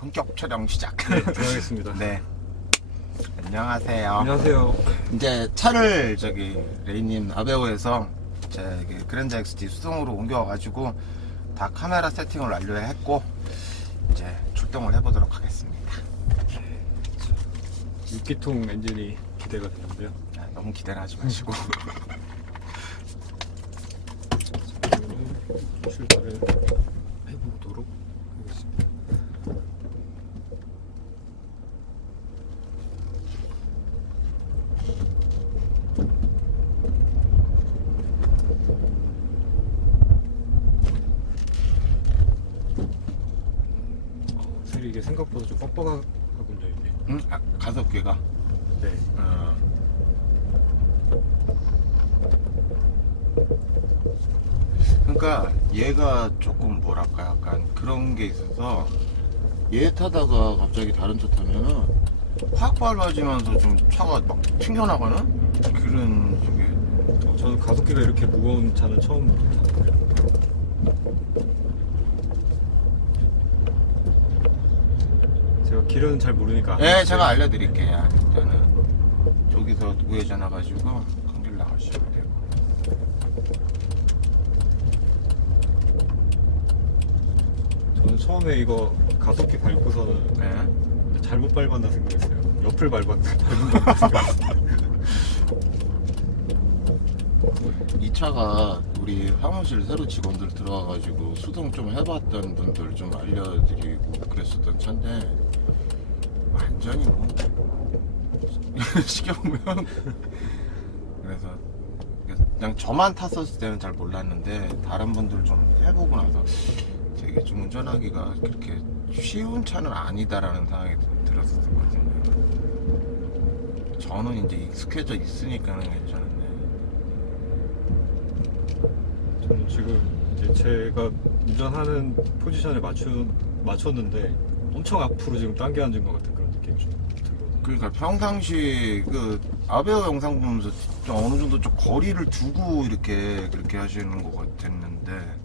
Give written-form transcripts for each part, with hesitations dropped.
본격 촬영 시작. 네, 들어가겠습니다. 네. 안녕하세요. 안녕하세요. 이제 차를 레이님 아베오에서 제 그랜저 XT 수동으로 옮겨와가지고 다 카메라 세팅을 완료했고 이제 출동을 해보도록 하겠습니다. 6기통 엔진이 기대가 되는데요. 너무 기대를 하지 마시고 출발을 해보도록 하겠습니다. 확실히 이게 생각보다 좀 뻑뻑하군요, 이게. 가속괴가. 네. 그러니까 얘가 조금 뭐랄까 약간 그런 게 있어서 얘 타다가 갑자기 다른 차 타면은 확 밟아지면서 좀 차가 막 튕겨나가는 그런 쪽에. 저는 가속기가 이렇게 무거운 차는 처음 타요. 제가 길은 잘 모르니까. 네, 제가 알려드릴게요. 일단은 저기서 우회전해가지고 큰 길 나가시면 되고. 저는 처음에 이거 가속기 밟고서는 네. 잘못 밟았나 생각했어요. 옆을 밟은 것 같았어요. 이 차가 우리 사무실 새로 직원들 들어와가지고 수동 좀 해봤던 분들 좀 알려드리고 그랬었던 차인데 완전히 뭐 시켜보면 그래서 그냥 저만 탔었을 때는 잘 몰랐는데 다른 분들 좀 해보고 나서 되게 좀 운전하기가 그렇게 쉬운 차는 아니다라는 생각이 들었었거든요. 저는 이제 익숙해져 있으니까는 괜찮은데 저는 지금 이제 제가 운전하는 포지션에 맞췄는데 엄청 앞으로 지금 당겨 앉은 것 같은 그런 느낌이 좀 들거든요. 그러니까 평상시 그 아베오 영상 보면서 좀 어느 정도 좀 거리를 두고 이렇게 그렇게 하시는 것 같았는데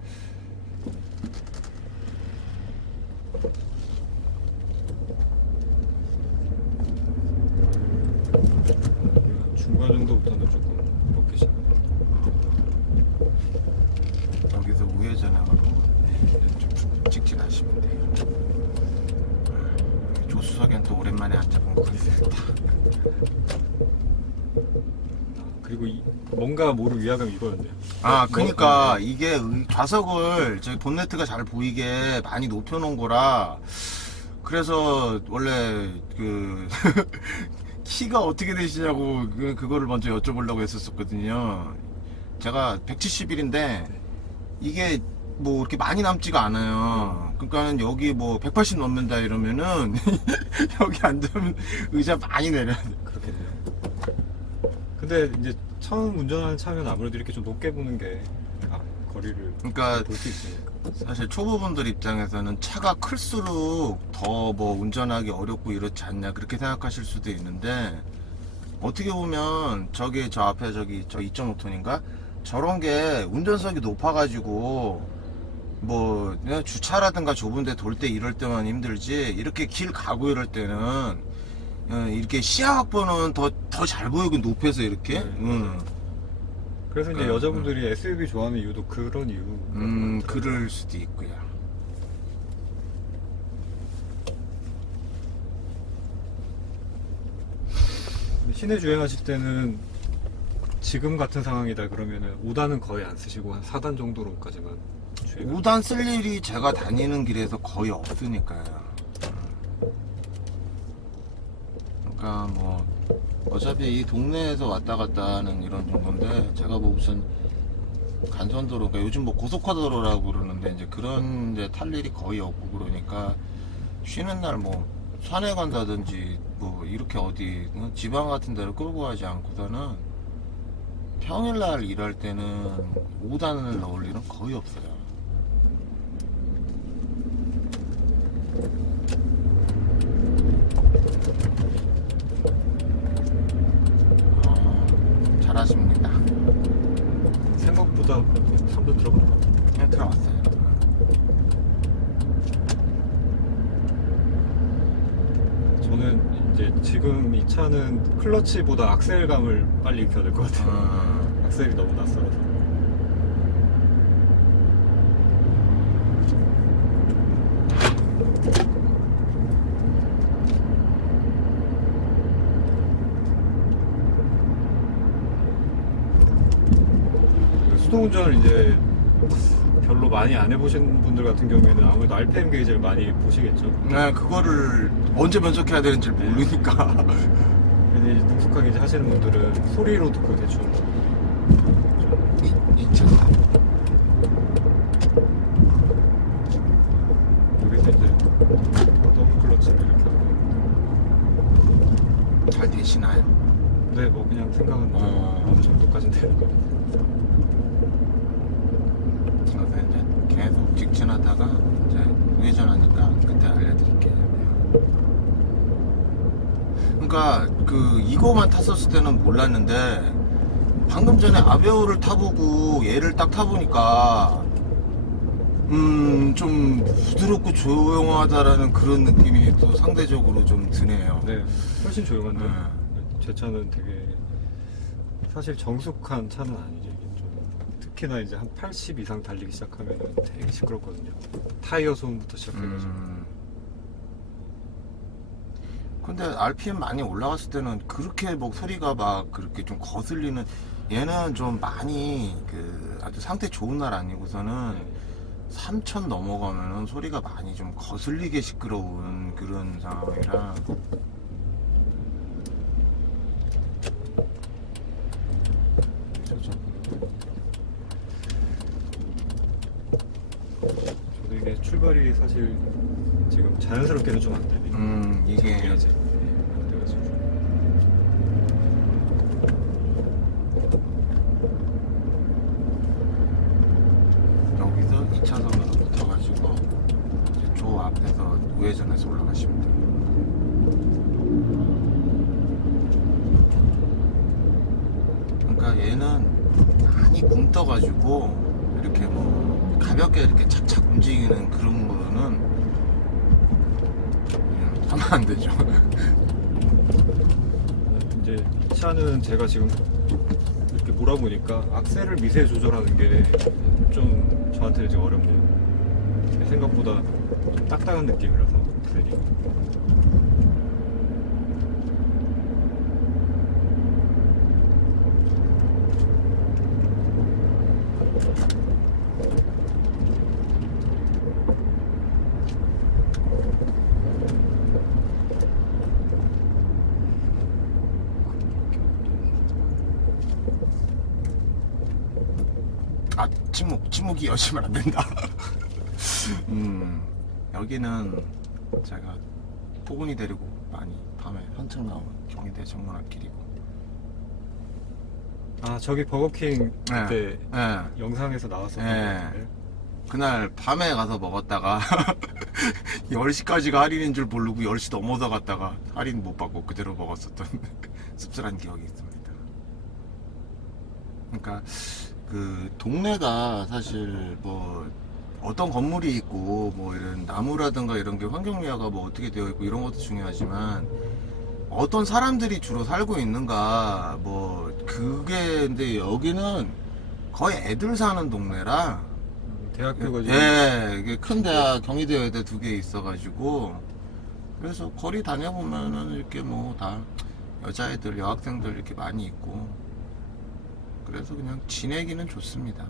중간 정도부터는 조금 먹기 시작해요. 여기서 우회전하고 좀 직진하시면 돼요. 조수석엔 또 오랜만에 앉아본 것 같습니다. 그리고 뭔가 모를 위화감 이거였네요. 그러니까 이게 좌석을 저기 본네트가 잘 보이게 많이 높여놓은 거라 그래서 원래 그 키가 어떻게 되시냐고 그거를 먼저 여쭤보려고 했었거든요. 제가 171인데 이게 뭐 이렇게 많이 남지가 않아요. 그러니까 여기 뭐 180 넘는다 이러면은 여기 앉으면 의자 많이 내려야 돼. 그렇겠네요. 근데 이제 처음 운전하는 차면 아무래도 이렇게 좀 높게 보는 게 거리를 그러니까 볼 수 있으니까. 사실 초보분들 입장에서는 차가 클수록 더 뭐 운전하기 어렵고 이렇지 않냐 그렇게 생각하실 수도 있는데 어떻게 보면 저 앞에 저 2.5톤인가 저런 게 운전석이 높아가지고 뭐 그냥 주차라든가 좁은데 돌 때 이럴 때만 힘들지 이렇게 길 가고 이럴 때는 이렇게 시야 확보는 더 잘 보이고 높여서 이렇게. 그래서 이제 여자분들이 SUV 좋아하는 이유도 그런 이유. 그럴 수도 있고요. 시내 주행하실 때는 지금 같은 상황이다 그러면은 5단은 거의 안 쓰시고 한 4단 정도로까지만 주행. 5단 쓸 일이 제가 다니는 길에서 거의 없으니까요. 그러니까 뭐 어차피 이 동네에서 왔다 갔다 하는 이런 정도인데 제가 뭐 무슨 간선도로, 그러니까 요즘 뭐 고속화도로라고 그러는데 이제 그런 데 탈 일이 거의 없고 그러니까 쉬는 날 뭐 산에 간다든지 뭐 이렇게 어디 지방 같은 데를 끌고 가지 않고서는 평일날 일할 때는 5단을 넣을 일은 거의 없어요. 잘하십니다. 생각보다 선도 들어가요. 그냥 들어왔어요. 저는 이제 지금 이 차는 클러치보다 악셀감을 빨리 익혀야 될 것 같아요. 악셀이 너무 낯설어서. 수동운전을 이제 별로 많이 안 해보신 분들 같은 경우에는 아무래도 RPM 게이지를 많이 보시겠죠. 네, 그거를 언제 변속해야 되는지 모르니까. 근데 이제 능숙하게 이제 하시는 분들은 소리로 듣고 대충 이 차. 여기서 이제 더블 클러치를 이렇게 하고. 잘 되시나요? 네, 뭐 그냥 생각은 어느 정도까지는 되는 것 같아요. 그래서 이제 계속 직진하다가 이제 우회전하니까 그때 알려드릴게요. 그러니까 그 이거만 탔었을 때는 몰랐는데 방금 전에 아베오를 타보고 얘를 딱 타보니까 좀 부드럽고 조용하다라는 그런 느낌이 또 상대적으로 좀 드네요. 네, 훨씬 조용한데 네. 제 차는 되게 사실 정숙한 차는 아니죠. 이게 좀 특히나 이제 한 80 이상 달리기 시작하면 되게 시끄럽거든요. 타이어 소음부터 시작해가지고. 근데 RPM 많이 올라갔을 때는 그렇게 뭐 소리가 막 그렇게 좀 거슬리는, 얘는 좀 많이 그 아주 상태 좋은 날 아니고서는 3000 넘어가면은 소리가 많이 좀 거슬리게 시끄러운 그런 상황이라. 저도 이게 출발이 사실 지금 자연스럽게는 좀 안 되네요. 이게 이제 안 돼가지고. 여기서 2차선으로 붙어가지고 이제 조 앞에서 우회전해서 올라가시면 돼요. 그러니까 얘는 많이 굼떠가지고 이렇게 뭐 가볍게 이렇게 착착 움직이는 그런 거는 하면 안 되죠. 이제 이 차는 제가 지금 이렇게 몰아보니까 악셀을 미세 조절하는 게 좀 저한테는 지금 어렵네요. 생각보다 좀 딱딱한 느낌이라서 악셀이. 아, 침묵이 여시면 안 된다. 여기는 제가 포근이 데리고 많이 밤에 한층 나온 경희대 정문앞길이고. 아, 저기 버거킹 그때 네. 영상에서 나왔었던 것 네. 같은데. 그날 밤에 가서 먹었다가 10시까지가 할인인 줄 모르고 10시 넘어서 갔다가 할인 못 받고 그대로 먹었었던 씁쓸한 기억이 있습니다. 그러니까 그 동네가 사실 뭐 어떤 건물이 있고 뭐 이런 나무라든가 이런 게 환경미화가 뭐 어떻게 되어 있고 이런 것도 중요하지만 어떤 사람들이 주로 살고 있는가 뭐 그게, 근데 여기는 거의 애들 사는 동네라. 대학교가 지금 예, 이게 큰 대학, 경희대여대 2개 있어가지고, 그래서 거리 다녀보면은 이렇게 뭐 다 여자애들, 여학생들 이렇게 많이 있고, 그래서 그냥 지내기는 좋습니다.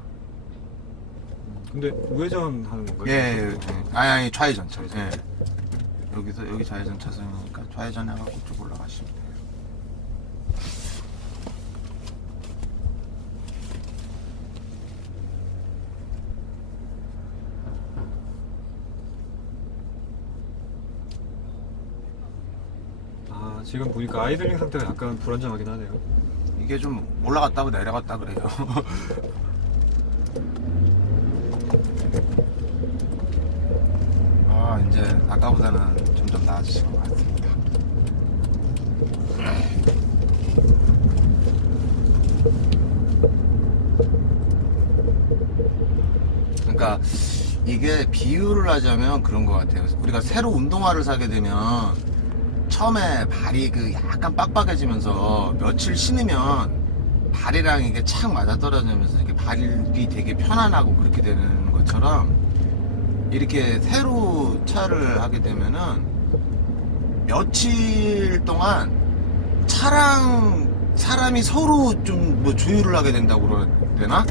근데 우회전 하는 건가요? 예, 아니, 좌회전. 좌회전. 예. 여기 좌회전 차선이니까 좌회전 해갖고 쭉 올라가시면 돼요. 아, 지금 보니까 아이들링 상태가 약간 불안정하긴 하네요. 이게 좀 올라갔다고 내려갔다 그래요. 아, 이제 아까보다는 점점 나아지신 것 같습니다. 그러니까 이게 비유를 하자면 그런 것 같아요. 우리가 새로 운동화를 사게 되면 처음에 발이 그 약간 빡빡해지면서 며칠 신으면 발이랑 이게 착 맞아 떨어지면서 이렇게 발이 되게 편안하고 그렇게 되는 것처럼 이렇게 새로 차를 하게 되면은 며칠 동안 차랑 사람이 서로 좀 뭐 조율을 하게 된다고 그래야 되나?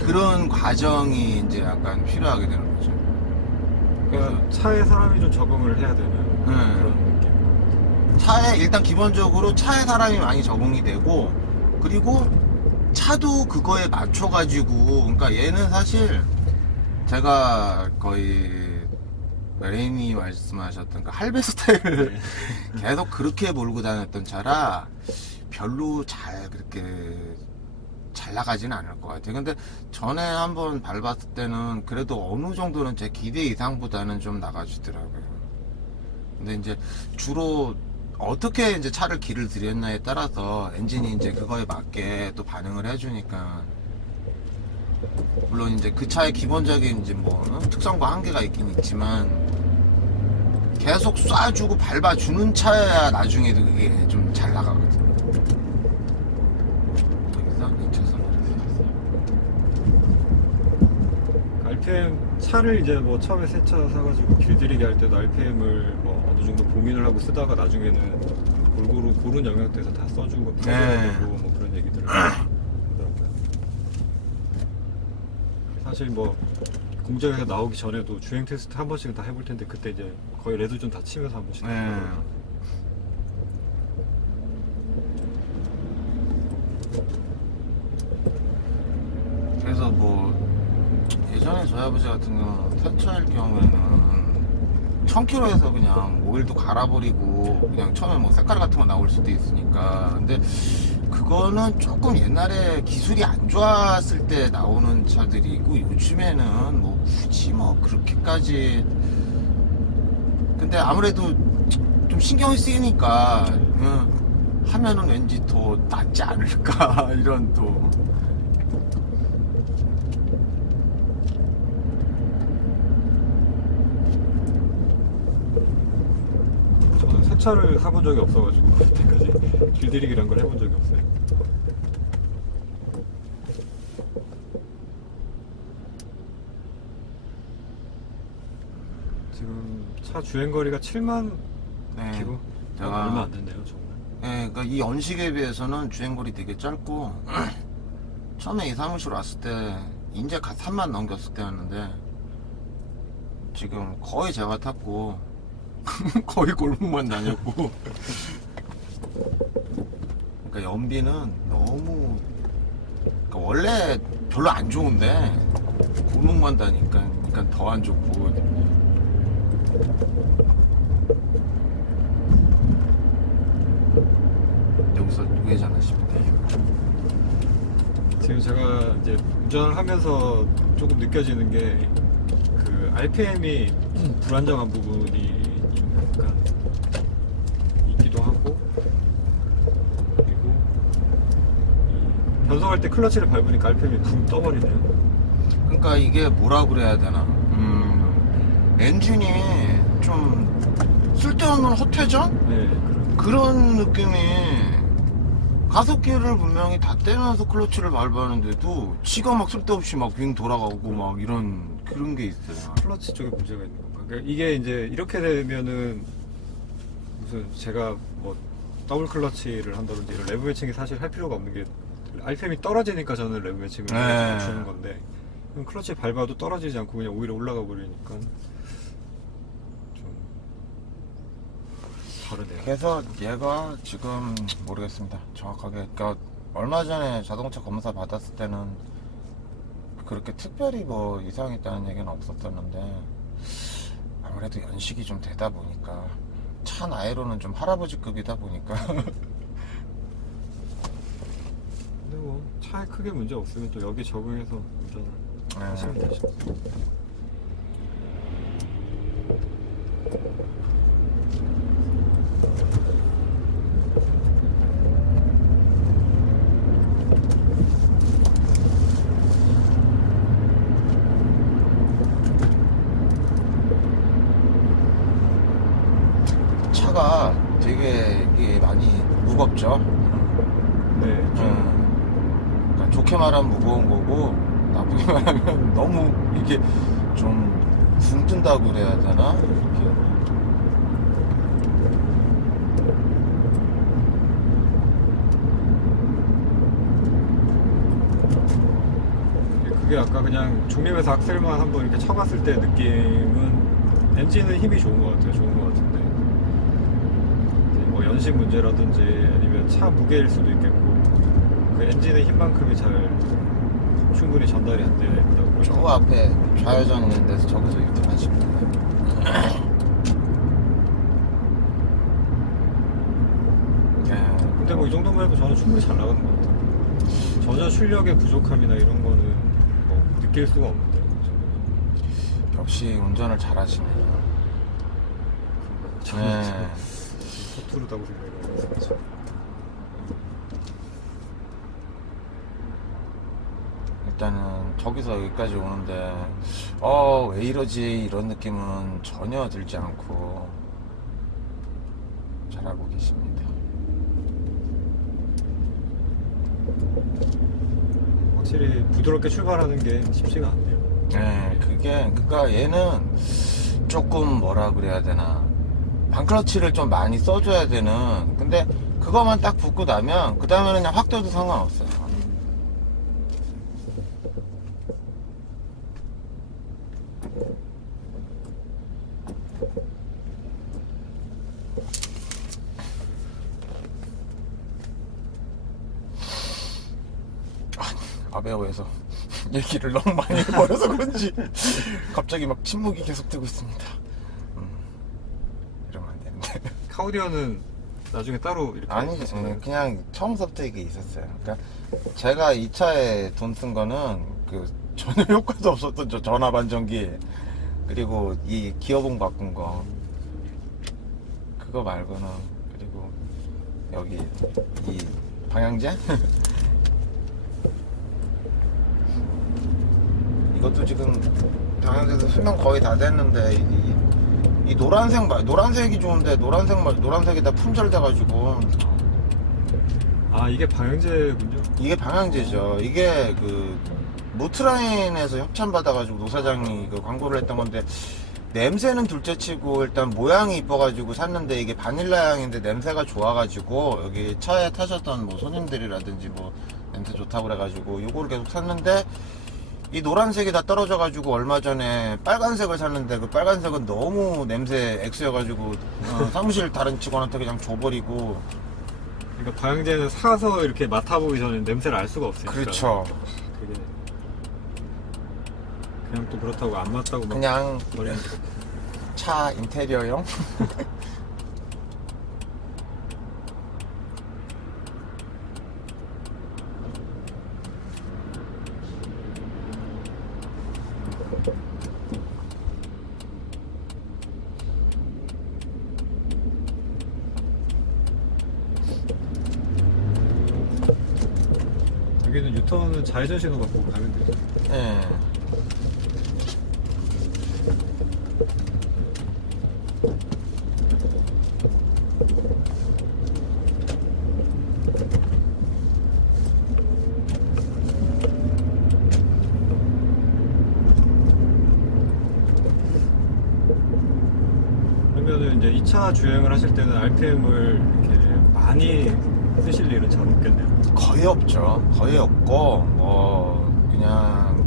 그런 과정이 이제 약간 필요하게 되는 거죠. 그러니까 차에 사람이 좀 적응을 해야 되는 네. 그런 느낌. 차에 일단 기본적으로 차에 사람이 많이 적응이 되고, 그리고 차도 그거에 맞춰가지고, 그러니까 얘는 사실 제가 거의 레인이 말씀하셨던 그 할배 스타일을 네. 계속 그렇게 몰고 다녔던 차라 별로 잘 그렇게 잘 나가지는 않을 것 같아요. 근데 전에 한번 밟았을 때는 그래도 어느 정도는 제 기대 이상보다는 좀 나가주더라고요. 근데 이제 주로 어떻게 이제 차를 길을 들였냐에 따라서 엔진이 이제 그거에 맞게 또 반응을 해주니까, 물론 이제 그 차의 기본적인 이제 뭐 특성과 한계가 있긴 있지만 계속 쏴주고 밟아주는 차야 나중에도 그게 좀 잘 나가거든요. 여기서 2차선으로 RPM 차를 이제 뭐 처음에 새 차 사가지고 길들이기 할 때도 RPM을 뭐 어느 정도 고민을 하고 쓰다가 나중에는 골고루 고른 영역대에서 다 써주고 써줘야 되고 뭐 그런 얘기들을 하더라고요. 사실 뭐 공장에서 나오기 전에도 주행 테스트 한 번씩은 다 해볼 텐데 그때 이제 거의 레드존 다 치면서 한 번씩. 그래서 뭐 예전에 저희 아버지 같은 경우는 새차일 경우에는 1000km에서 그냥 오일도 갈아버리고 그냥 처음에 뭐 색깔 같은 거 나올 수도 있으니까. 근데 그거는 조금 옛날에 기술이 안 좋았을 때 나오는 차들이고, 요즘에는 뭐 굳이 뭐 그렇게까지, 근데 아무래도 좀 신경이 쓰이니까 하면은 왠지 더 낫지 않을까 이런 또. 저는 새 차를 사본 적이 없어가지고 그때까지 길들이기란 걸 해본 적이 없어요. 지금 차 주행거리가 7만 네, 킬로? 제가- 얼마 안 됐네요 정말. 예, 그러니까 이 연식에 비해서는 주행거리 되게 짧고, 처음에 이 사무실 왔을 때 인제 갓 3만 넘겼을 때였는데 지금 거의 제가 탔고 거의 골목만 다녔고. 그러니까 연비는 너무, 그러니까 원래 별로 안 좋은데 골목만 다니까 그러니까 더 안 좋고. 여기서 우회전하시면 돼요. 지금 제가 이제 운전을 하면서 조금 느껴지는 게 그 RPM이 불안정한 부분이 좀 약간 있기도 하고, 그리고 이 변속할 때 클러치를 밟으니까 RPM이 붕 떠버리네요. 그러니까 이게 뭐라 그래야 되나, 엔진이 좀 쓸데없는 헛회전? 네, 그런 느낌이, 가속기를 분명히 다 떼면서 클러치를 밟았는데도 지가 막 쓸데없이 막 윙 돌아가고 막 이런 그런 게 있어요. 클러치 쪽에 문제가 있는 건가? 그러니까 이게 이제 이렇게 되면은 무슨 제가 뭐 더블 클러치를 한다든지 이런 레브 매칭이 사실 할 필요가 없는 게 RPM이 떨어지니까 저는 레브 매칭을 네. 주는 건데, 그럼 클러치 밟아도 떨어지지 않고 그냥 오히려 올라가 버리니까 좀 다르네요. 그래서 얘가 지금 모르겠습니다, 정확하게. 그러니까 얼마 전에 자동차 검사 받았을 때는 그렇게 특별히 뭐 이상이 있다는 얘기는 없었었는데, 아무래도 연식이 좀 되다 보니까, 차 나이로는 좀 할아버지급이다 보니까. 근데 뭐 차에 크게 문제 없으면 또 여기 적응해서 운전을 하시면 되죠. 차가 차가 되게 이게 많이 무겁죠. 네, 그러니까 좋게 말하면 무거운 거고 나쁘게 말하면 너무 이게 좀 붕 뜬다고 그래야 되나? 이렇게. 그게 아까 그냥 중립에서 악셀만 한번 이렇게 쳐봤을 때 느낌은 엔진의 힘이 좋은 것 같아요. 좋은 것 같은데 이제 뭐 연식 문제라든지 아니면 차 무게일 수도 있겠고 그 엔진의 힘만큼이 잘 충분히 전달이 안 된다고. 저 앞에 좌회전 있는 데서 저기서 이렇게 하시면 돼요. 근데 뭐 이 정도만 해도 저는 충분히 잘 나가는 것 같아요. 전혀 출력의 부족함이나 이런 거는 뭐 느낄 수가 없는데. 역시 운전을 잘하시네요. 저는 지금 서투르다고 생각해요. 일단은 저기서 여기까지 오는데 왜 이러지 이런 느낌은 전혀 들지 않고 잘하고 계십니다. 확실히 부드럽게 출발하는 게 쉽지가 않네요. 네, 그러니까 얘는 조금 뭐라 그래야 되나 반클러치를 좀 많이 써줘야 되는. 근데 그거만 딱 붙고 나면 그 다음에는 그냥 확 떠도 상관없어요. 아베오에서 얘기를 너무 많이 해버려서 그런지 갑자기 막 침묵이 계속 되고 있습니다. 이러면 안 되는데. 카우디언은 나중에 따로 이렇게 아니, 하시나요? 그냥 처음부터 이게 있었어요. 그러니까 제가 이 차에 돈 쓴 거는 그 전혀 효과도 없었던 저 전압 안정기 그리고 이 기어봉 바꾼 거 그거 말고는, 그리고 여기 이 방향제 이것도 지금 방향제도 수명 거의 다 됐는데 이 노란색이 좋은데 노란색이 다 품절돼가지고. 아, 이게 방향제군요. 이게 방향제죠. 이게 그 모트라인에서 협찬 받아가지고 노사장이 그 광고를 했던 건데, 냄새는 둘째치고 일단 모양이 이뻐가지고 샀는데, 이게 바닐라 향인데 냄새가 좋아가지고 여기 차에 타셨던 뭐 손님들이라든지 뭐 냄새 좋다고 그래가지고 요거를 계속 샀는데, 이 노란색이 다 떨어져가지고 얼마 전에 빨간색을 샀는데 그 빨간색은 너무 냄새 X여가지고 사무실 다른 직원한테 그냥 줘버리고. 그러니까 방향제는 사서 이렇게 맡아보기 전에 냄새를 알 수가 없으니까. 그렇죠. 그게 그냥 또 그렇다고 안 맞다고 막 그냥 버리는 게. 차 인테리어용. 여기는 유턴은 좌회전 신호 갖고 가면 되죠. 예. 그러면은 이제 2차 주행을 하실 때는 RPM을 이렇게 많이 쓰실 일은 잘 없겠네요. 거의 없죠. 거의 없고, 뭐, 그냥,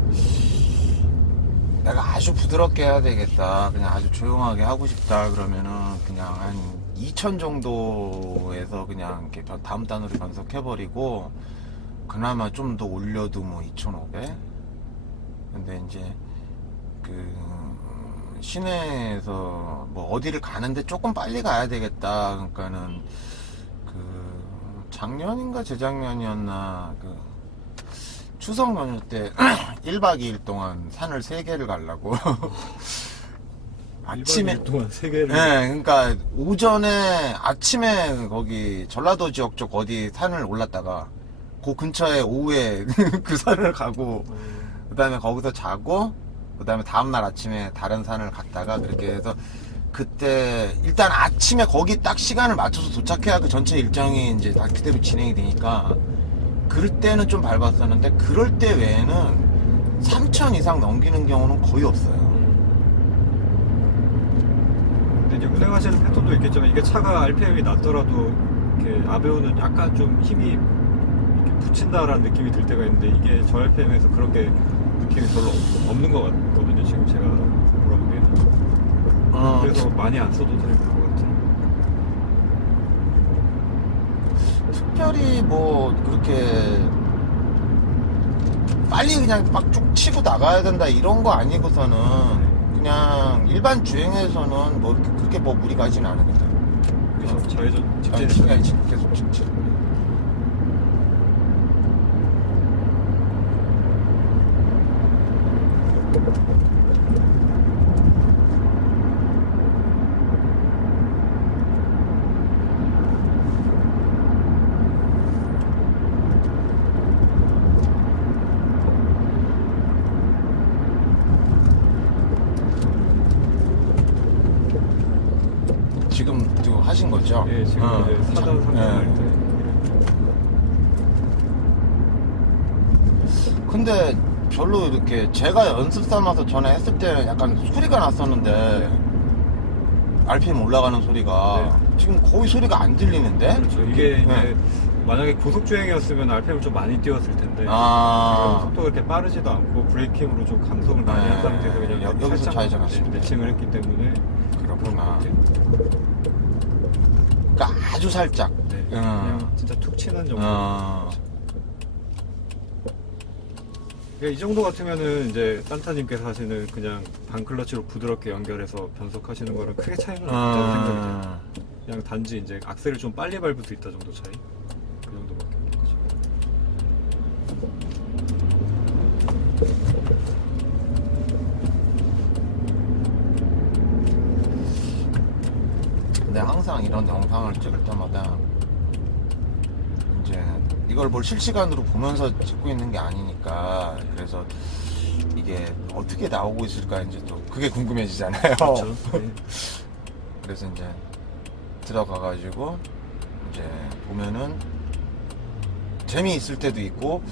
내가 아주 부드럽게 해야 되겠다. 그냥 아주 조용하게 하고 싶다. 그러면은, 그냥 한 2000 정도에서 그냥 이렇게 다음 단으로 변속해버리고, 그나마 좀 더 올려도 뭐 2500? 근데 이제, 시내에서 뭐 어디를 가는데 조금 빨리 가야 되겠다. 그러니까는, 작년인가 재작년이었나 추석 연휴 때 1박 2일 동안 산을 3개를 가려고. 아침에 1박 2일 동안 3개를. 네, 그러니까 오전에 아침에 거기 전라도 지역 쪽 어디 산을 올랐다가 그 근처에 오후에 그 산을 가고, 그 다음에 거기서 자고, 그 다음에 다음날 아침에 다른 산을 갔다가, 그렇게 해서 그때 일단 아침에 거기 딱 시간을 맞춰서 도착해야 그 전체 일정이 이제 다 그대로 진행이 되니까 그럴 때는 좀 밟았었는데 그럴 때 외에는 3천 이상 넘기는 경우는 거의 없어요. 근데 이제 운행하시는 패턴도 있겠지만 이게 차가 RPM이 낮더라도 이렇게 아베오는 약간 좀 힘이 이렇게 붙인다라는 느낌이 들 때가 있는데 이게 저 RPM에서 그런 게 느낌이 별로 없는 것 같거든요. 지금 제가 몰아보기에는. 그래서 많이 안 써도 될 것 같아요. 특별히 뭐 그렇게 빨리 그냥 막 쭉 치고 나가야 된다 이런 거 아니고서는 그냥 일반 주행에서는 뭐 그렇게 뭐 무리 가지는 않습니다. 그래서 좌회전 아니, 직진이죠. 계속 직진. 지금도 하신 거죠? 예, 지금 이제 사전 상담할 때. 근데 별로 이렇게 제가 연습 삼아서 전에 했을 때는 약간 소리가 났었는데 RPM 올라가는 소리가 지금 거의 소리가 안 들리는데? 그렇죠. 이게 이제 만약에 고속 주행이었으면 RPM을 좀 많이 띄웠을 텐데 지금 속도가 그렇게 빠르지도 않고 브레이킹으로 좀 감속을 많이 한 상태에서 그냥 여기서 살짝 좌회전하시면 매칭을 했기 때문에 그렇구나. 그러니까 아주 살짝. 네, 그냥 진짜 툭 치는 정도. 그러니까 이 정도 같으면은 이제 산타님께서 하시는 그냥 반클러치로 부드럽게 연결해서 변속하시는 거랑 크게 차이는 없다고 생각이 들어요. 그냥 단지 이제 악셀을 좀 빨리 밟을 수 있다 정도 차이. 그 정도밖에 없는 거죠. 근데 항상 이런 영상을 찍을 때마다 이제 이걸 뭘 실시간으로 보면서 찍고 있는 게 아니니까 그래서 이게 어떻게 나오고 있을까 이제 또 그게 궁금해지잖아요. 그렇죠. 네. 그래서 이제 들어가가지고 이제 보면은 재미있을 때도 있고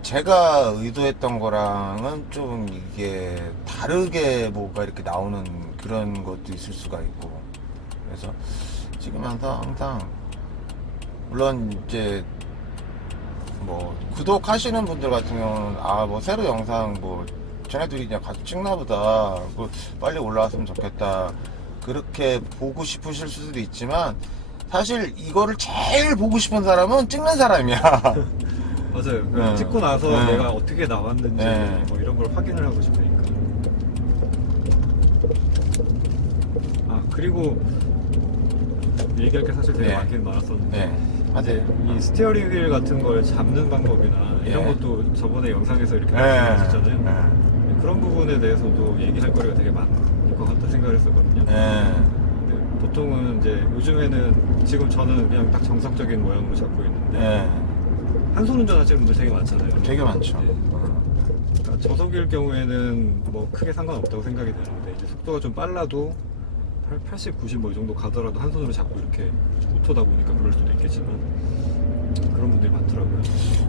제가 의도했던 거랑은 좀 이게 다르게 뭐가 이렇게 나오는 그런 것도 있을 수가 있고 그래서 찍으면서 항상 물론 이제 뭐 구독하시는 분들 같은 경우는 아 뭐 새로 영상 뭐 쟤네들이 그냥 같이 찍나 보다 뭐 빨리 올라왔으면 좋겠다 그렇게 보고 싶으실 수도 있지만 사실 이거를 제일 보고 싶은 사람은 찍는 사람이야. 맞아요. 찍고 나서 내가 어떻게 나왔는지 뭐 이런 걸 확인을 하고 싶으니까. 아 그리고 얘기할 게 사실 되게 많긴 많았었는데 이 스티어링 휠 같은 걸 잡는 방법이나 이런 것도 저번에 영상에서 이렇게 말씀하셨잖아요. 그런 부분에 대해서도 얘기할 거리가 되게 많을 것 같다 생각을 했었거든요. 근데 보통은 이제 요즘에는 지금 저는 그냥 딱 정석적인 모양으로 잡고 있는데 한 손 운전하시는 분들 되게 많잖아요. 되게 많죠. 그러니까 저속일 경우에는 뭐 크게 상관없다고 생각이 되는데 이제 속도가 좀 빨라도 80, 90 뭐 이 정도 가더라도 한 손으로 잡고 이렇게 오토다 보니까 그럴 수도 있겠지만 그런 분들이 많더라고요.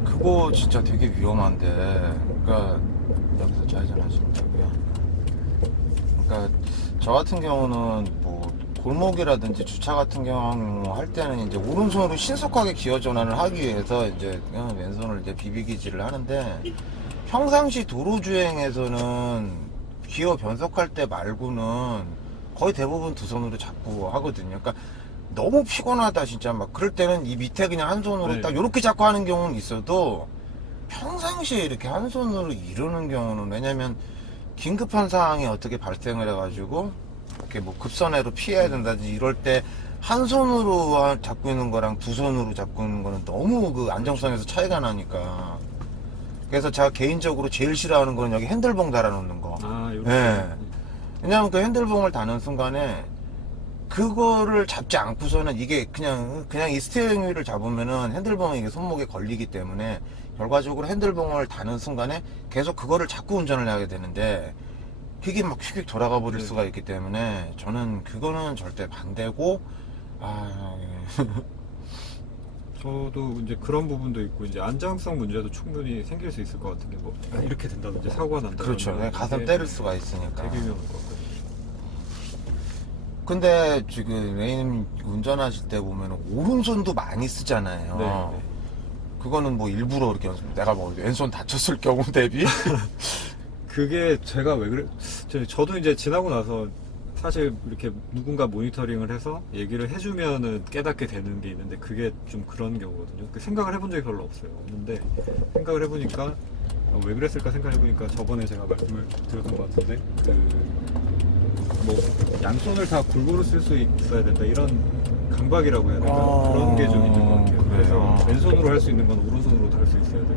그거 진짜 되게 위험한데 그러니까 여기서 좌회전 하시면 되고요. 그러니까 저 같은 경우는 뭐 골목이라든지 주차 같은 경우 할 때는 이제 오른손으로 신속하게 기어 전환을 하기 위해서 이제 왼손을 이제 비비기질을 하는데 평상시 도로 주행에서는 기어 변속할 때 말고는 거의 대부분 두 손으로 잡고 하거든요. 그러니까 너무 피곤하다 진짜 막 그럴 때는 이 밑에 그냥 한 손으로 딱 이렇게 잡고 하는 경우는 있어도 평상시에 이렇게 한 손으로 이러는 경우는 왜냐면 긴급한 상황이 어떻게 발생을 해가지고 이렇게 뭐 급선회로 피해야 된다든지 이럴 때 한 손으로 잡고 있는 거랑 두 손으로 잡고 있는 거는 너무 그 안정성에서 차이가 나니까 그래서 제가 개인적으로 제일 싫어하는 거는 여기 핸들봉 달아놓는 거. 왜냐면 그 핸들봉을 다는 순간에 그거를 잡지 않고서는 이게 그냥 이 스티어링 휠을 잡으면은 핸들봉이 이게 손목에 걸리기 때문에 결과적으로 핸들봉을 다는 순간에 계속 그거를 잡고 운전을 하게 되는데 휙이 막 휙휙 돌아가 버릴 네. 수가 있기 때문에 저는 그거는 절대 반대고 예. 저도 이제 그런 부분도 있고 이제 안정성 문제도 충분히 생길 수 있을 것 같은 게 뭐 이렇게 된다든지 사고가 난다든지 그렇죠. 가슴 때릴 수가 있으니까. 되게 위험할 것 같거든요. 근데 지금 레이님 운전하실 때 보면 오른손도 많이 쓰잖아요. 네. 그거는 뭐 일부러 이렇게 내가 뭐 왼손 다쳤을 경우 대비 그게 제가 왜 그래? 저도 이제 지나고 나서 사실 이렇게 누군가 모니터링을 해서 얘기를 해주면은 깨닫게 되는 게 있는데 그게 좀 그런 경우거든요. 그 생각을 해본 적이 별로 없는데 생각을 해보니까 왜 그랬을까 생각해보니까 저번에 제가 말씀을 드렸던 것 같은데 뭐 양손을 다 골고루 쓸 수 있어야 된다 이런 강박이라고 해야 되나 그런 게 좀 있는 것 같아요. 그래서 그래요? 왼손으로 할 수 있는 건 오른손으로도 할 수 있어야 되고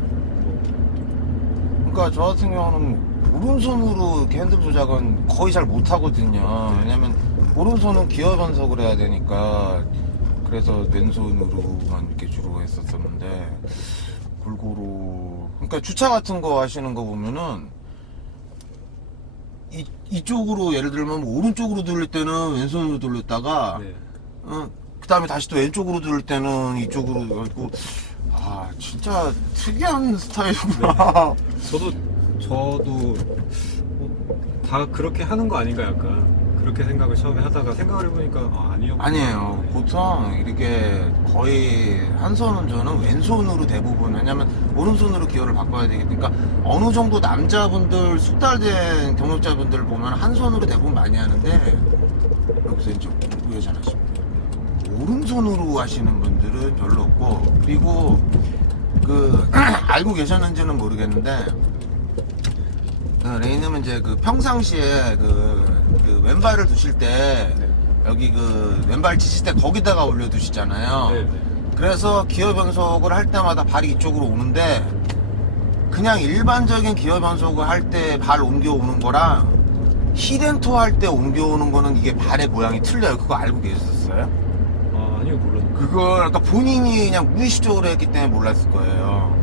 그러니까 저 같은 경우는 오른손으로 이렇게 핸들 조작은 거의 잘 못하거든요. 왜냐면 오른손은 기어 변속을 해야 되니까 그래서 왼손으로만 이렇게 주로 했었었는데 골고루 그러니까 주차 같은 거 하시는 거 보면은 이쪽으로 예를 들면 뭐 오른쪽으로 돌릴 때는 왼손으로 돌렸다가 네. 그 다음에 다시 또 왼쪽으로 돌릴 때는 이쪽으로 해가지고 진짜 특이한 스타일이구나. 저도 다 그렇게 하는 거 아닌가 약간 그렇게 생각을 처음에 하다가 생각을 해보니까 아니었구나. 아니에요. 보통 이렇게 거의 한 손 운전은 왼손으로 대부분 왜냐면 오른손으로 기어를 바꿔야 되기 때문에 그러니까 어느 정도 남자분들 숙달된 경력자분들 보면 한 손으로 대부분 많이 하는데 여기서 이제 우회전하십니다. 오른손으로 하시는 분들은 별로 없고 그리고 알고 계셨는지는 모르겠는데 레이님은 이제 평상시에 왼발을 두실 때 네. 여기 왼발 치실 때 거기다가 올려두시잖아요. 네. 그래서 기어 변속을 할 때마다 발이 이쪽으로 오는데 그냥 일반적인 기어 변속을 할 때 발 옮겨오는 거랑 힐앤토 할 때 옮겨오는 거는 이게 발의 모양이 틀려요. 그거 알고 계셨어요? 아니요 몰랐는데. 그걸 그러니까 본인이 그냥 무의식적으로 했기 때문에 몰랐을 거예요.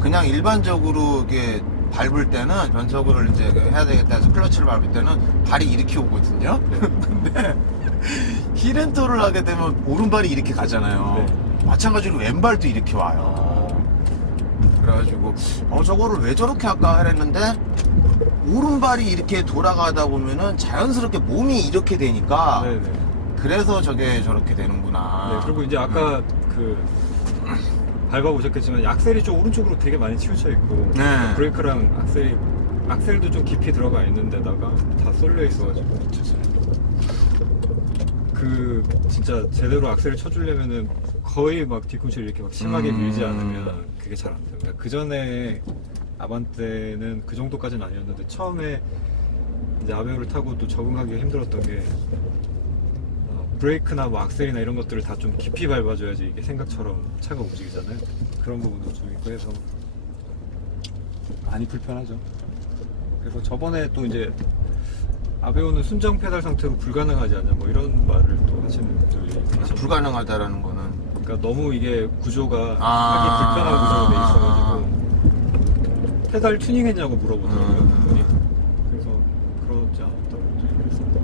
그냥 일반적으로 이게 밟을 때는 변속을 이제 해야 되겠다 해서 클러치를 밟을 때는 발이 이렇게 오거든요. 네. 근데 힐앤토를 하게 되면 오른발이 이렇게 가잖아요. 네. 마찬가지로 왼발도 이렇게 와요. 그래가지고 저거를 왜 저렇게 할까 그랬는데 오른발이 이렇게 돌아가다 보면은 자연스럽게 몸이 이렇게 되니까 네네. 그래서 저게 저렇게 되는구나. 네, 그리고 이제 아까 밟아보셨겠지만 악셀이 좀 오른쪽으로 되게 많이 치우쳐 있고 네. 브레이크랑 악셀도 좀 깊이 들어가 있는 데다가 다 쏠려 있어가지고 진짜 제대로 악셀을 쳐주려면은 거의 막 뒤꿈치를 이렇게 막 심하게 밀지 않으면 그게 잘 안 돼요. 그러니까 그 전에 아반떼는 그 정도까지는 아니었는데 처음에 이제 아베오를 타고 또 적응하기가 힘들었던 게 브레이크나 뭐 악셀이나 이런 것들을 다 좀 깊이 밟아줘야지 이게 생각처럼 차가 움직이잖아요. 그런 부분도 좀 있고 해서 많이 불편하죠. 그래서 저번에 또 이제 아베오는 순정 페달 상태로 불가능하지 않냐 뭐 이런 말을 또 하시는 분들이 계셔서 불가능하다라는 거는 그러니까 너무 이게 구조가 아. 하기 불편한 구조로 돼 있어가지고 페달 튜닝했냐고 물어보더라고요. 그분이. 그래서 그러지 않았다고 이제 그랬습니다.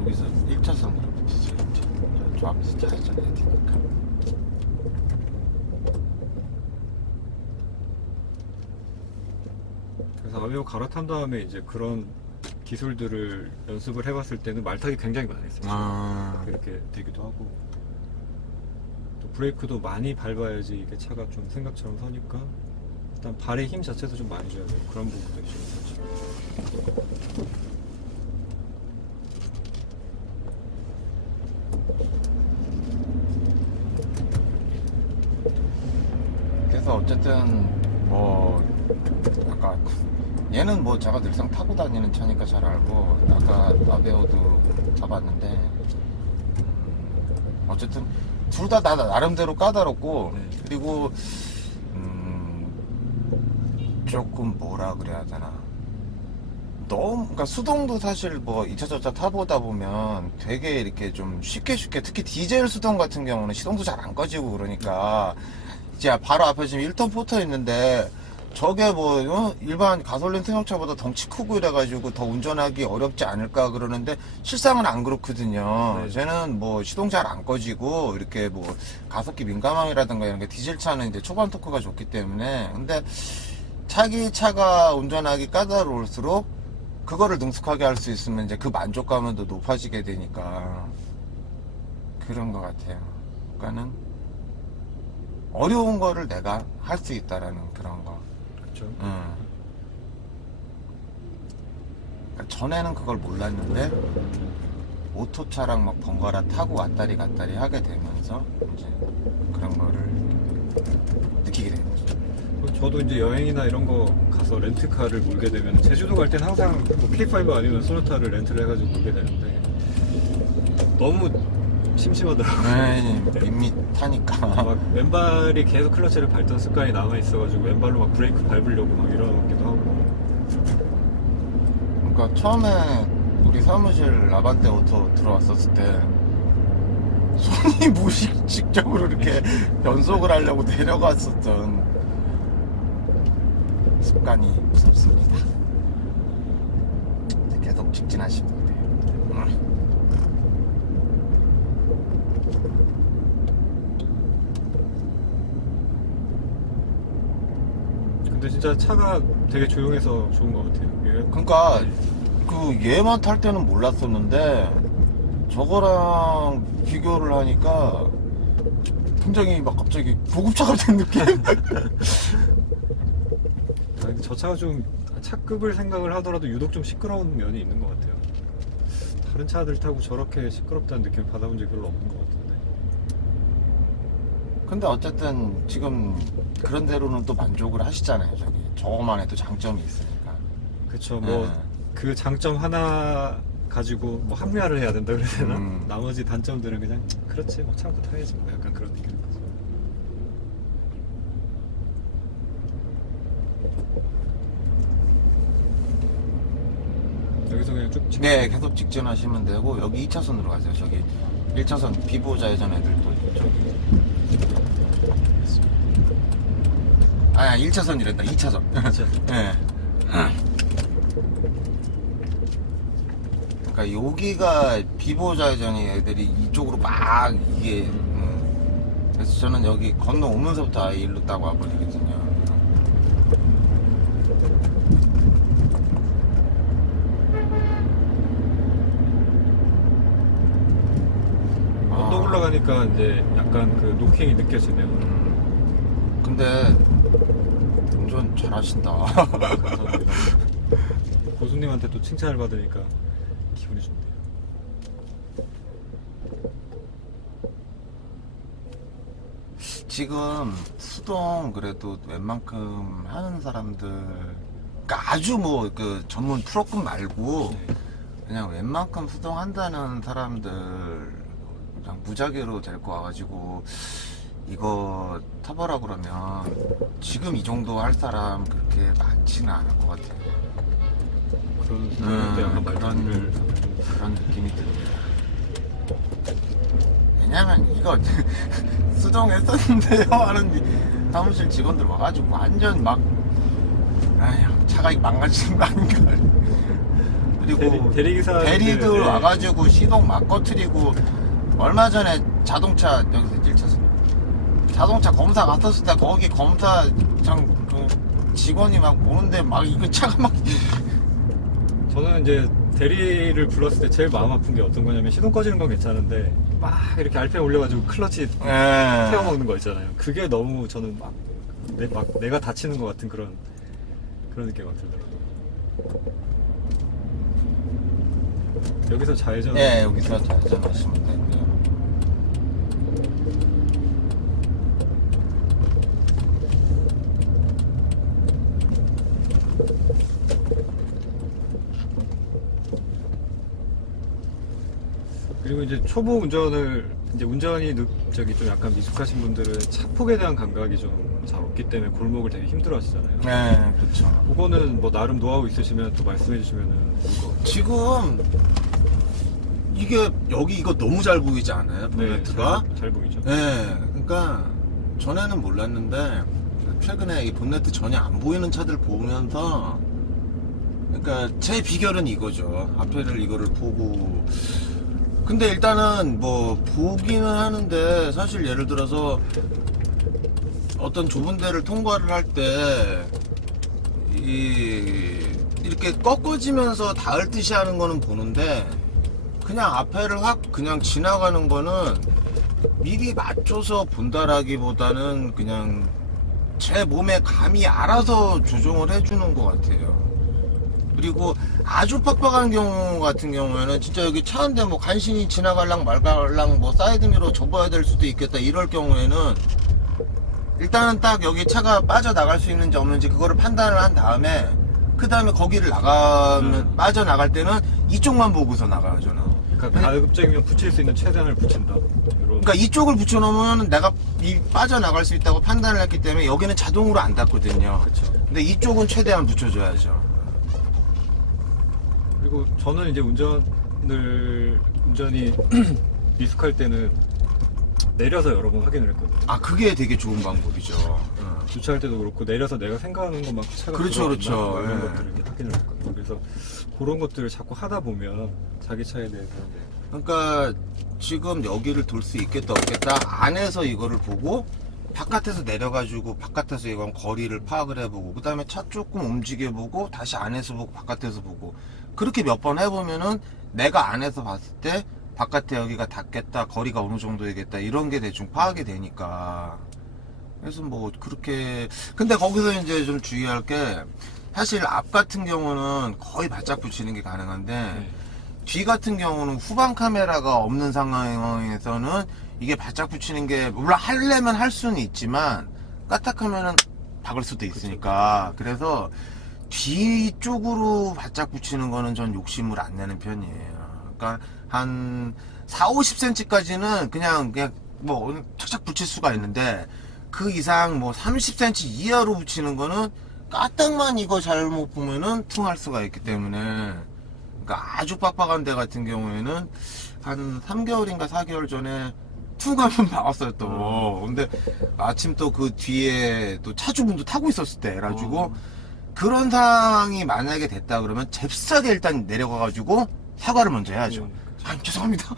여기서 1차선으로 붙이죠. 저 앞에서 좌회전 해야 되니까. 그래서 아베오 갈아탄 다음에 이제 그런 기술들을 연습을 해봤을 때는 말타기 굉장히 많이 했어요. 그렇게 되기도 하고 또 브레이크도 많이 밟아야지 이게 차가 좀 생각처럼 서니까 일단 발의 힘 자체도 좀 많이 줘야 되고 그런 부분들이 좀 있었죠. 그래서 어쨌든 뭐 아까 얘는 뭐 제가 늘상 타고 다니는 차니까 잘 알고 아까 아베오도 타봤는데 어쨌든 둘 다 나름대로 까다롭고 네. 그리고 조금 뭐라 그래야 되나 너무 그러니까 수동도 사실 뭐 2차 저차 타보다 보면 되게 이렇게 좀 쉽게 특히 디젤 수동 같은 경우는 시동도 잘 안 꺼지고 그러니까 이제 바로 앞에 지금 1톤 포터 있는데 저게 뭐 일반 가솔린 승용차보다 덩치 크고 이래가지고 더 운전하기 어렵지 않을까 그러는데 실상은 안 그렇거든요. 네. 쟤는 뭐 시동 잘 안 꺼지고 이렇게 뭐 가속기 민감함이라든가 이런 게 디젤 차는 이제 초반 토크가 좋기 때문에 근데 자기 차가 운전하기 까다로울수록 그거를 능숙하게 할 수 있으면 이제 그 만족감은 더 높아지게 되니까 그런 것 같아요. 그러니까는 어려운 거를 내가 할 수 있다라는 그런 거. 그렇죠. 그러니까 전에는 그걸 몰랐는데 오토차랑 막 번갈아 타고 왔다리 갔다리 하게 되면서 이제 그런 거를 느끼게 되는 거죠. 저도 이제 여행이나 이런 거 가서 렌트카를 몰게 되면 제주도 갈 땐 항상 뭐 K5 아니면 소나타를 렌트를 해가지고 몰게 되는데 너무 심심하더라고요. 네, 밋밋하니까. 막 왼발이 계속 클러치를 밟던 습관이 남아 있어가지고 왼발로 막 브레이크 밟으려고 막 이러기도 하고. 그러니까 처음에 우리 사무실 라반떼 오토 들어왔었을 때 손이 무의식적으로 이렇게 변속을 하려고 내려갔었던 습관이 무섭습니다. 계속 직진하시면 돼요. 근데 진짜 차가 되게 조용해서 좋은 것 같아요. 그러니까 그 얘만 탈 때는 몰랐었는데 저거랑 비교를 하니까 굉장히 막 갑자기 고급차가 된 느낌? 근데 저 차가 좀 차급을 생각을 하더라도 유독 좀 시끄러운 면이 있는 것 같아요. 다른 차들 타고 저렇게 시끄럽다는 느낌을 받아본 적이 별로 없는 것 같은데. 근데 어쨌든 지금 그런 대로는 또 만족을 하시잖아요. 저거만 해도 장점이 있으니까. 그쵸. 뭐 그 장점 하나 가지고 뭐 합리화를 해야 된다 그래야 되나? 나머지 단점들은 그냥 그렇지 뭐 참고 타야지 뭐 약간 그런 느낌인 거죠. 여기서 그냥 쭉 네, 계속 직진하시면 되고 여기 2차선으로 가세요. 저기 1차선 비보 좌회전 애들도 저기 아니 1차선이랬다. 2차선. 그쵸. 네. 그러니까 여기가 비보 좌회전이 애들이 이쪽으로 막 이게 그래서 저는 여기 건너오면서부터 아예 일로 따고 와버리거든요. 언덕 올라가니까 이제 약간 그 노킹이 느껴지네요. 근데 운전 잘하신다. 감사합니다. 고수님한테 또 칭찬을 받으니까 기분이 좋네요. 지금 수동 그래도 웬만큼 하는 사람들, 그러니까 아주 뭐 그 전문 프로급 말고 네. 그냥 웬만큼 수동 한다는 사람들 그냥 무작위로 데리고 와가지고 이거 타보라 그러면 지금 이 정도 할 사람 그렇게 많지는 않을 것 같아요. 그런 수준인데 약간 말씀을 그런 느낌이 듭니다. 왜냐면 이거 수정했었는데요 하는 사무실 직원들 와가지고 완전 막 아휴 차가 망가지는 거 아닌가. 그리고 대리기사들, 대리들 네. 와가지고 시동 막 꺼트리고 얼마 전에 자동차 여기서 1차선 자동차 검사 갔었을 때 거기 검사장 그 직원이 막 오는데 막 이거 차가 막 저는 이제 대리를 불렀을 때 제일 마음 아픈 게 어떤 거냐면 시동 꺼지는 건 괜찮은데 막 이렇게 RPM 올려가지고 클러치 태워먹는 거 있잖아요. 그게 너무 저는 막 내가 다치는 것 같은 그런 느낌이 막 들더라고요. 여기서 좌회전. 네, 여기서 좌회전하시면 되고요. 그리고 이제 초보 운전을 이제 운전이 저기 좀 약간 미숙하신 분들은 차폭에 대한 감각이 좀 잘 없기 때문에 골목을 되게 힘들어하시잖아요. 네, 그렇죠. 그거는 뭐 나름 노하우 있으시면 또 말씀해 주시면은 좋을 것 같아요. 지금 이게 여기 이거 너무 잘 보이지 않아요? 네, 보네트가? 잘 보이죠. 네, 그러니까 전에는 몰랐는데 최근에 이 본네트 전혀 안 보이는 차들 보면서, 그러니까 제 비결은 이거죠. 앞에를 이거를 보고. 근데 일단은 뭐 보기는 하는데, 사실 예를 들어서 어떤 좁은 데를 통과를 할 때 이렇게 꺾어지면서 닿을 듯이 하는 거는 보는데, 그냥 앞에를 확 그냥 지나가는 거는 미리 맞춰서 본다라기보다는 그냥 제 몸에 감이 알아서 조정을 해주는 것 같아요. 그리고 아주 빡빡한 경우 같은 경우에는 진짜 여기 차 한 대 뭐 간신히 지나갈랑 말갈랑 뭐 사이드미러 접어야 될 수도 있겠다 이럴 경우에는 일단은 딱 여기 차가 빠져나갈 수 있는지 없는지 그거를 판단을 한 다음에 그 다음에 거기를 나가면 빠져나갈 때는 이쪽만 보고서 나가요 저는. 그러니까 가급적이면 붙일 수 있는 최대한을 붙인다. 이런. 그러니까 이쪽을 붙여놓으면 내가 빠져나갈 수 있다고 판단을 했기 때문에 여기는 자동으로 안 닫거든요. 그쵸. 근데 이쪽은 최대한 붙여줘야죠. 그리고 저는 이제 운전이 미숙할 때는 내려서 여러 번 확인을 했거든요. 아 그게 되게 좋은 방법이죠. 주차할 때도 그렇고 내려서 내가 생각하는 것만큼 차가 그렇죠, 들어왔나? 그렇죠. 뭐 이런 예. 것들을 이렇게 확인을 했거든요. 그래서 그런 것들을 자꾸 하다 보면 자기 차에 대해서 이제 그러니까 지금 여기를 돌 수 있겠다 없겠다 안에서 이거를 보고 바깥에서 내려가지고 바깥에서 이건 거리를 파악을 해보고 그 다음에 차 조금 움직여보고 다시 안에서 보고 바깥에서 보고 그렇게 몇 번 해보면은 내가 안에서 봤을 때 바깥에 여기가 닿겠다 거리가 어느 정도이겠다 이런 게 대충 파악이 되니까 그래서 뭐 그렇게 근데 거기서 이제 좀 주의할 게 사실 앞 같은 경우는 거의 바짝 붙이는 게 가능한데 뒤 같은 경우는 후방 카메라가 없는 상황에서는 이게 바짝 붙이는 게 물론 하려면 할 수는 있지만 까딱하면은 박을 수도 있으니까 그래서 뒤쪽으로 바짝 붙이는 거는 전 욕심을 안 내는 편이에요. 그러니까 한 4, 50cm까지는 그냥 뭐 착착 붙일 수가 있는데 그 이상 뭐 30cm 이하로 붙이는 거는 까딱만 이거 잘못 보면은 퉁할 수가 있기 때문에 그러니까 아주 빡빡한 데 같은 경우에는 한 3개월인가 4개월 전에 퉁 한번 박았어요 또. 근데 마침 또 그 뒤에 또 차주분도 타고 있었을 때 그래가지고 그런 상황이 만약에 됐다 그러면 잽싸게 일단 내려가가지고 사과를 먼저 해야죠. 아, 죄송합니다.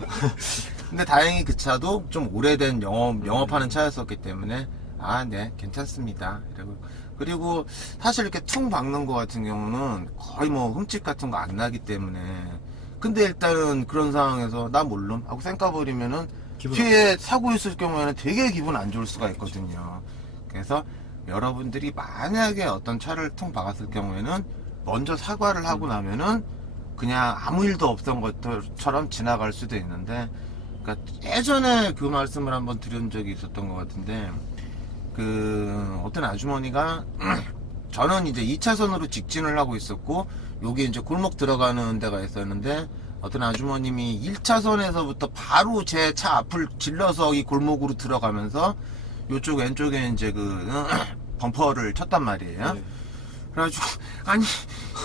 근데 다행히 그 차도 좀 오래된 영업하는 차였었기 때문에 아, 네, 괜찮습니다. 그리고 사실 이렇게 퉁 박는 거 같은 경우는 거의 뭐 흠집 같은 거 안 나기 때문에 근데 일단은 그런 상황에서 나 몰름 하고 쌩까버리면은 뒤에 사고 있을 경우에는 되게 기분 안 좋을 수가 있거든요. 그래서 여러분들이 만약에 어떤 차를 퉁 박았을 경우에는 먼저 사과를 하고 나면은 그냥 아무 일도 없던 것처럼 지나갈 수도 있는데 그러니까 예전에 그 말씀을 한번 드린 적이 있었던 것 같은데 그 어떤 아주머니가 저는 이제 2차선으로 직진을 하고 있었고 여기 이제 골목 들어가는 데가 있었는데 어떤 아주머님이 1차선에서부터 바로 제 차 앞을 질러서 이 골목으로 들어가면서 요쪽 왼쪽에 이제 그 범퍼를 쳤단 말이에요. 네. 그래가지고 아니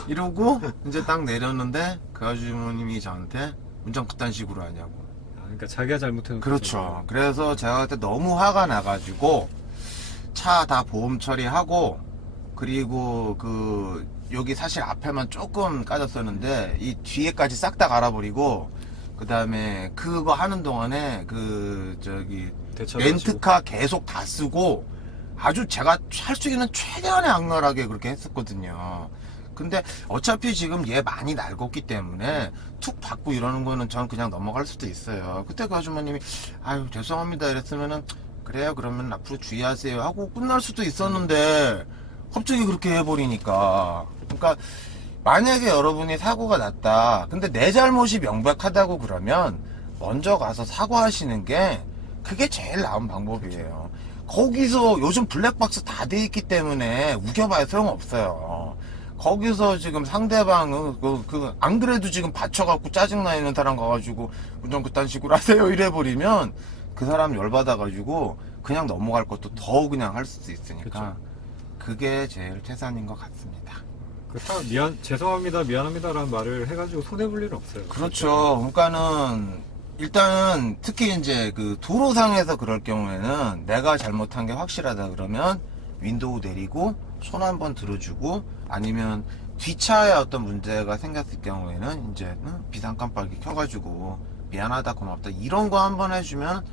이러고 이제 딱 내렸는데 그 아주머님이 저한테 운전 그딴 식으로 하냐고. 그러니까 자기가 잘못해놓은 그렇죠. 그래서 제가 그때 너무 화가 나가지고 차 다 보험 처리하고 그리고 그 여기 사실 앞에만 조금 까졌었는데 이 뒤에까지 싹 다 갈아버리고 그 다음에 그거 하는 동안에 그 저기 렌트카 계속 다 쓰고 아주 제가 할 수 있는 최대한의 악랄하게 그렇게 했었거든요. 근데 어차피 지금 얘 많이 낡았기 때문에 툭 받고 이러는 거는 전 그냥 넘어갈 수도 있어요. 그때 그 아주머님이 아유 죄송합니다 이랬으면은 그래요 그러면 앞으로 주의하세요 하고 끝날 수도 있었는데 갑자기 그렇게 해버리니까 그러니까 만약에 여러분이 사고가 났다 근데 내 잘못이 명백하다고 그러면 먼저 가서 사과하시는 게 그게 제일 나은 방법이에요. 거기서 요즘 블랙박스 다 돼 있기 때문에 우겨봐야 소용없어요. 거기서 지금 상대방은 안 그래도 지금 받쳐갖고 짜증나 있는 사람 가가지고 운전 그딴 식으로 하세요 이래버리면 그 사람 열받아가지고 그냥 넘어갈 것도 더 그냥 할 수도 있으니까 그쵸. 그게 제일 최선인 것 같습니다. 죄송합니다 미안합니다라는 말을 해가지고 손해볼 일은 없어요. 그렇죠. 그러니까는 일단은 특히 이제 그 도로상에서 그럴 경우에는 내가 잘못한 게 확실하다 그러면 윈도우 내리고 손 한번 들어주고, 아니면 뒷차에 어떤 문제가 생겼을 경우에는 이제 비상 깜빡이 켜가지고 미안하다 고맙다 이런 거 한번 해주면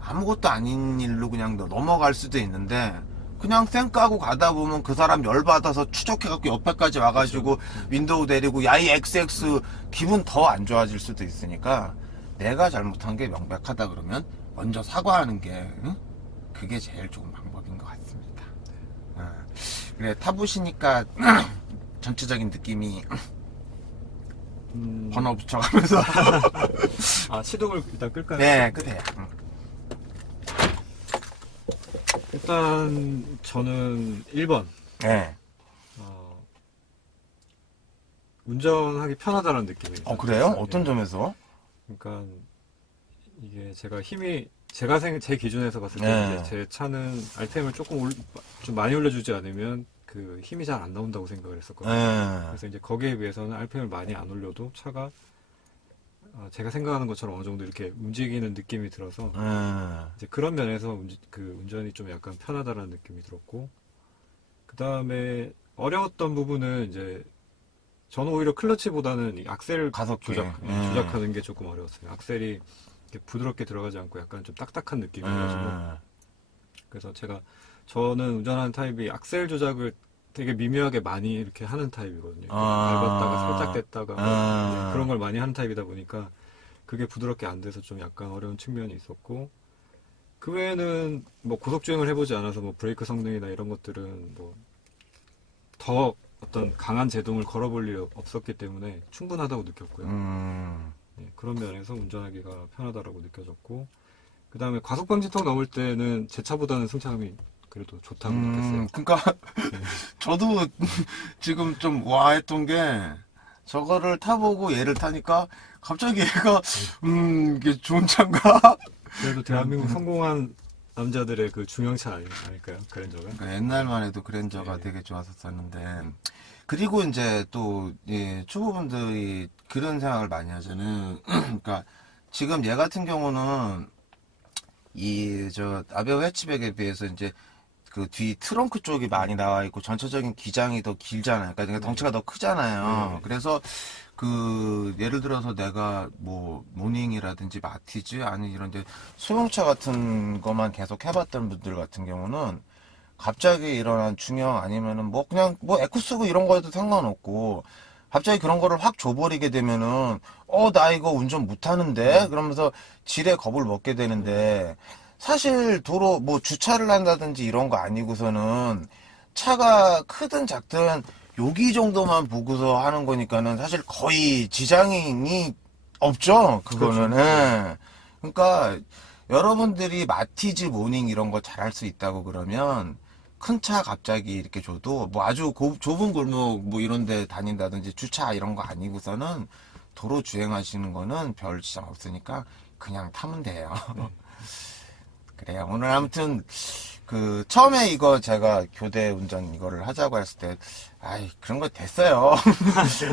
아무것도 아닌 일로 그냥 넘어갈 수도 있는데, 그냥 쌩 까고 가다 보면 그 사람 열받아서 추적해갖고 옆에까지 와가지고 윈도우 내리고 야이 XX 기분 더 안 좋아질 수도 있으니까, 내가 잘못한 게 명백하다 그러면 먼저 사과하는 게 그게 제일 좋은 방법인 것 같습니다. 그래, 타보시니까 전체적인 느낌이 번호 붙여가면서 아, 시동을 일단 끌까요? 네, 그래요. 일단 저는 1번. 네. 운전하기 편하다는 느낌이. 그래요? 들었어요. 어떤 예. 점에서? 그러니까 이게 제가 힘이 제 기준에서 봤을 때 네. 이제 제 차는 RPM을 좀 많이 올려주지 않으면 그 힘이 잘 안 나온다고 생각을 했었거든요. 네. 그래서 이제 거기에 비해서는 RPM을 많이 안 올려도 차가 제가 생각하는 것처럼 어느 정도 이렇게 움직이는 느낌이 들어서 이제 그런 면에서 운전이 좀 약간 편하다라는 느낌이 들었고, 그 다음에 어려웠던 부분은 이제 저는 오히려 클러치보다는 이 악셀 가속기. 조작하는 게 조금 어려웠어요. 악셀이 이렇게 부드럽게 들어가지 않고 약간 좀 딱딱한 느낌이어가지고. 그래서 저는 운전하는 타입이 악셀 조작을 되게 미묘하게 많이 이렇게 하는 타입이거든요. 밟았다가 살짝 뗐다가 뭐 그런 걸 많이 하는 타입이다 보니까 그게 부드럽게 안 돼서 좀 약간 어려운 측면이 있었고, 그 외에는 뭐 고속주행을 해보지 않아서 뭐 브레이크 성능이나 이런 것들은 뭐 더 어떤 강한 제동을 걸어볼 일이 없었기 때문에 충분하다고 느꼈고요. 네, 그런 면에서 운전하기가 편하다라고 느껴졌고, 그 다음에 과속방지턱 넘을 때는 제 차보다는 승차감이 그래도 좋다고 느꼈어요. 그러니까 네. 저도 지금 좀 와 했던 게, 저거를 타보고 얘를 타니까 갑자기 얘가 이게 좋은 차인가? 그래도 대한민국 성공한 남자들의 그 중형차 아닐까요? 그랜저가? 그러니까 옛날만 해도 그랜저가 네. 되게 좋았었는데, 그리고 이제 또 초보분들이 그런 생각을 많이 하잖아요. 그러니까 지금 얘 같은 경우는 아베오 해치백에 비해서 이제 그 뒤 트렁크 쪽이 많이 나와 있고 전체적인 기장이 더 길잖아요. 그러니까 덩치가 더 크잖아요. 네. 그래서 예를 들어서 내가 뭐 모닝이라든지 마티즈 아니 이런 데 소형차 같은 것만 계속 해봤던 분들 같은 경우는 갑자기 일어난 중형 아니면은 뭐 그냥 뭐 에쿠스고 이런 거에도 상관없고, 갑자기 그런 거를 확 줘버리게 되면은 나 이거 운전 못하는데 그러면서 지레 겁을 먹게 되는데, 사실 도로 뭐 주차를 한다든지 이런 거 아니고서는 차가 크든 작든 여기 정도만 보고서 하는 거니까는 사실 거의 지장이 없죠, 그거는. 그렇죠. 예. 그러니까 여러분들이 마티즈 모닝 이런 거 잘할 수 있다고 그러면 큰 차 갑자기 이렇게 줘도 뭐 아주 좁은 골목 뭐 이런 데 다닌다든지 주차 이런 거 아니고서는 도로 주행하시는 거는 별 지장 없으니까 그냥 타면 돼요. 그래요. 오늘 아무튼 처음에 이거 제가 교대 운전 이거를 하자고 했을 때, 그런 거 됐어요.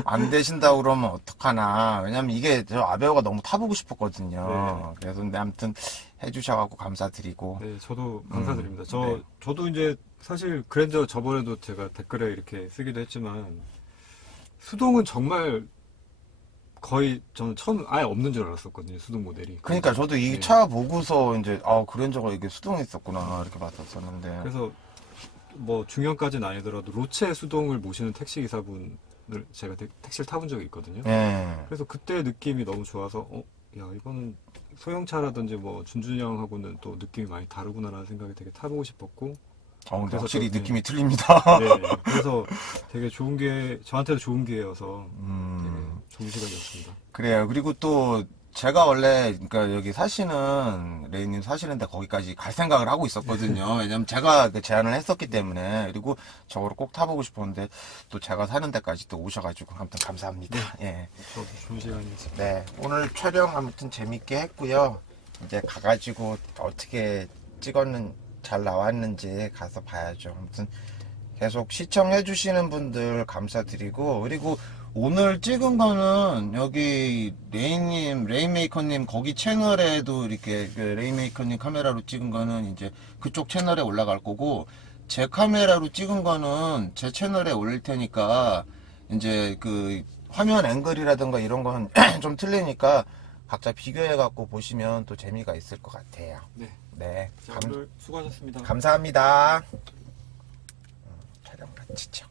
안 되신다고 그러면 어떡하나. 왜냐면 이게 저 아베오가 너무 타보고 싶었거든요. 네. 그래서 근데 아무튼 해주셔갖고 감사드리고. 네, 저도 감사드립니다. 네. 저도 이제 사실 그랜저 저번에도 제가 댓글에 이렇게 쓰기도 했지만, 수동은 정말 거의 저는 처음 아예 없는 줄 알았었거든요, 수동 모델이. 그러니까 저도 이 네. 차 보고서 이제 그랜저가 이게 수동이 있었구나 이렇게 봤었었는데. 그래서 뭐 중형까지는 아니더라도 로체 수동을 모시는 택시 기사분을 제가 택시를 타본 적이 있거든요. 예. 그래서 그때 느낌이 너무 좋아서 야, 이거는 소형차라든지 뭐 준준형하고는 또 느낌이 많이 다르구나라는 생각이 되게 타보고 싶었고. 근데 그래서 확실히 또, 느낌이 틀립니다. 네, 그래서 되게 좋은 저한테도 좋은 기회여서 되게 좋은 시간이었습니다. 그래요. 그리고 또 제가 원래 그러니까 여기 사시는 레이님 사시는데 거기까지 갈 생각을 하고 있었거든요. 왜냐면 제가 그 제안을 했었기 때문에. 그리고 저거를 꼭 타보고 싶었는데 또 제가 사는 데까지 또 오셔가지고 아무튼 감사합니다. 예. 저도 좋은 시간이었습니다. 네. 오늘 촬영 아무튼 재밌게 했고요. 이제 가가지고 어떻게 잘 나왔는지 가서 봐야죠. 아무튼 계속 시청해주시는 분들 감사드리고, 그리고 오늘 찍은 거는 여기 레인메이커님 거기 채널에도 이렇게 레인메이커님 카메라로 찍은 거는 이제 그쪽 채널에 올라갈 거고, 제 카메라로 찍은 거는 제 채널에 올릴 테니까 이제 그 화면 앵글이라든가 이런 건 좀 틀리니까 각자 비교해 갖고 보시면 또 재미가 있을 것 같아요. 네. 네. 자, 오늘 수고하셨습니다. 감사합니다. 촬영 마치죠.